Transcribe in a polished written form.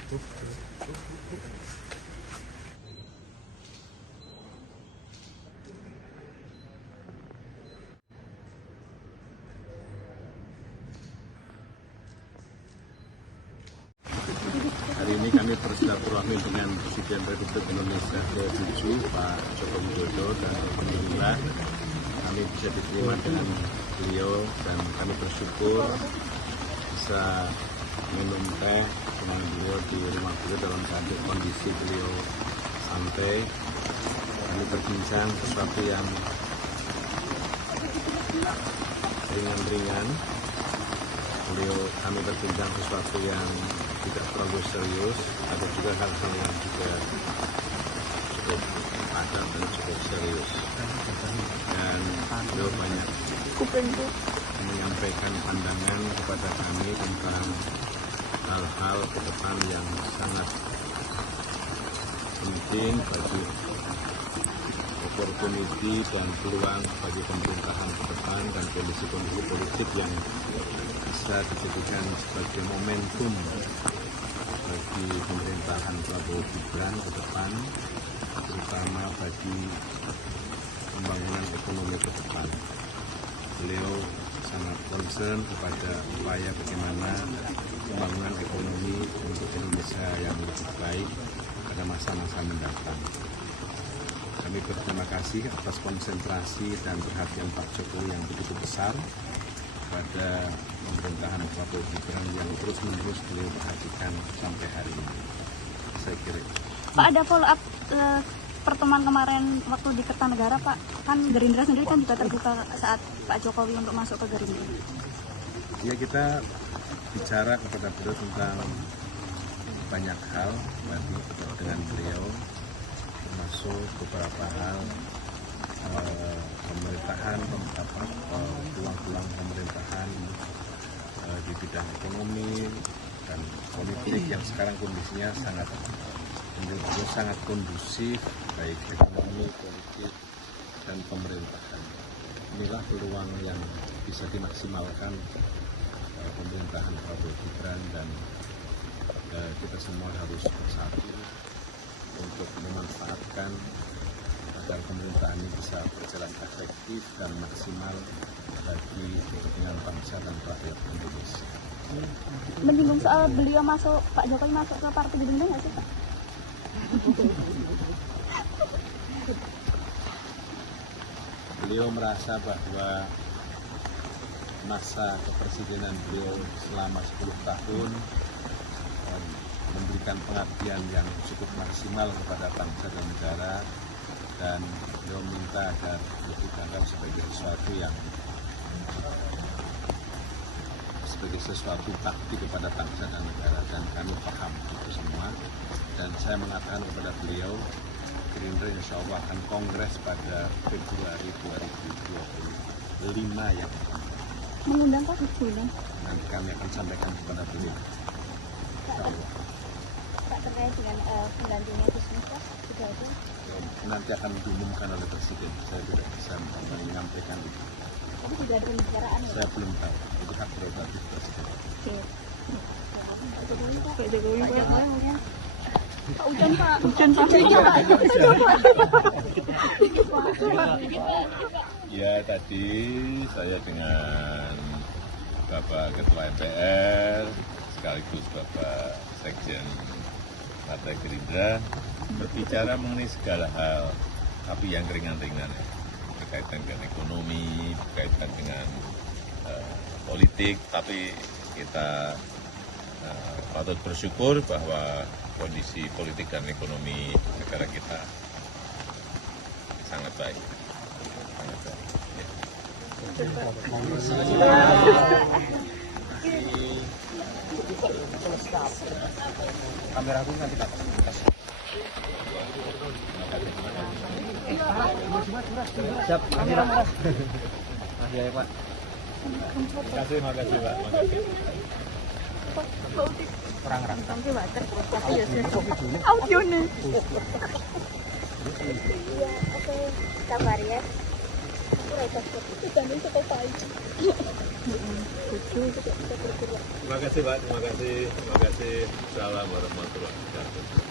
Hari ini kami bersilaturahmi dengan Presiden Republik Indonesia ke-7 Pak Joko Widodo, dan alhamdulillah kami bisa diterima dengan beliau, dan kami bersyukur bisa minum teh dengan beliau di rumah beliau dalam kondisi beliau santai. Kami berbincang sesuatu yang ringan-ringan. Kami berbincang sesuatu yang tidak terlalu serius, ada juga hal-hal yang juga cukup padat dan cukup serius. Dan beliau banyak menyampaikan pandangan kepada kami tentang hal-hal ke depan yang sangat penting bagi opportunity dan peluang bagi pemerintahan ke depan, dan kondisi-kondisi politik yang bisa dijadikan sebagai momentum bagi pemerintahan Prabowo Gibran ke depan, terutama bagi pembangunan ekonomi ke depan. Beliau sangat concern kepada upaya bagaimana pembangunan ekonomi untuk Indonesia yang lebih baik pada masa-masa mendatang. Kami berterima kasih atas konsentrasi dan perhatian Pak Jokowi yang begitu besar pada pemerintahan Prabowo Gibran yang terus-menerus beliau perhatikan sampai hari ini. Saya kira. Pak, ada follow up pertemuan kemarin waktu di Kertanegara, Pak. Kan Gerindra sendiri kan juga terbuka saat Pak Jokowi untuk masuk ke Gerindra. Ya, kita bicara kepada beliau tentang banyak hal dengan beliau, termasuk beberapa hal pemerintahan, tulang-tulang pemerintahan di bidang ekonomi dan politik yang sekarang kondisinya sangat kondusif, baik ekonomi, politik, dan pemerintahan. Inilah peluang yang bisa dimaksimalkan pemerintahan Prabowo Gibran, dan kita semua harus bersatu untuk memanfaatkan agar pemerintahan ini bisa berjalan efektif dan maksimal bagi kepentingan bangsa dan rakyat Indonesia. Menyinggung soal beliau masuk, Pak Jokowi masuk ke Partai Gerindra nggak sih, Pak? Beliau merasa bahwa masa kepresidenan beliau selama 10 tahun memberikan pengabdian yang cukup maksimal kepada bangsa dan negara, dan beliau minta agar dianggap sebagai sesuatu bakti kepada bangsa dan negara, dan kami paham itu semua. Dan saya mengatakan kepada beliau, Gerindra insya Allah akan kongres pada Februari 2025 yang akan. Mengundang Pak Gibran. Nanti kami akan sampaikan kepada beliau. Insya Allah. Pak, terkait dengan penggantinya Gusmis, Pak, sudah ada? Nanti akan diumumkan oleh Presiden. Saya tidak bisa menyampaikan itu. Tapi sudah ada pembicaraan ya? Saya belum tahu. Itu hak prerogatif Presiden. Oke. Pak Jokowi, Pak. Pak Ujan, Pak. Ujan Pak. Ya, tadi saya dengan Bapak Ketua MPR sekaligus Bapak Sekjen Partai Gerindra berbicara mengenai segala hal, tapi yang ringan-ringan, berkaitan dengan ekonomi, berkaitan dengan politik, tapi kita patut bersyukur bahwa kondisi politik dan ekonomi negara kita sangat baik. Sangat baik. Ya. Kamera aku nanti Pak. Siap, kamera. Makasih ya Pak. Makasih Pak. Perang-perang. Sampai bater. Audio nih. Iya, oke. Kabar ya. Terima kasih Pak, terima kasih. Salam warahmatullahi wabarakatuh.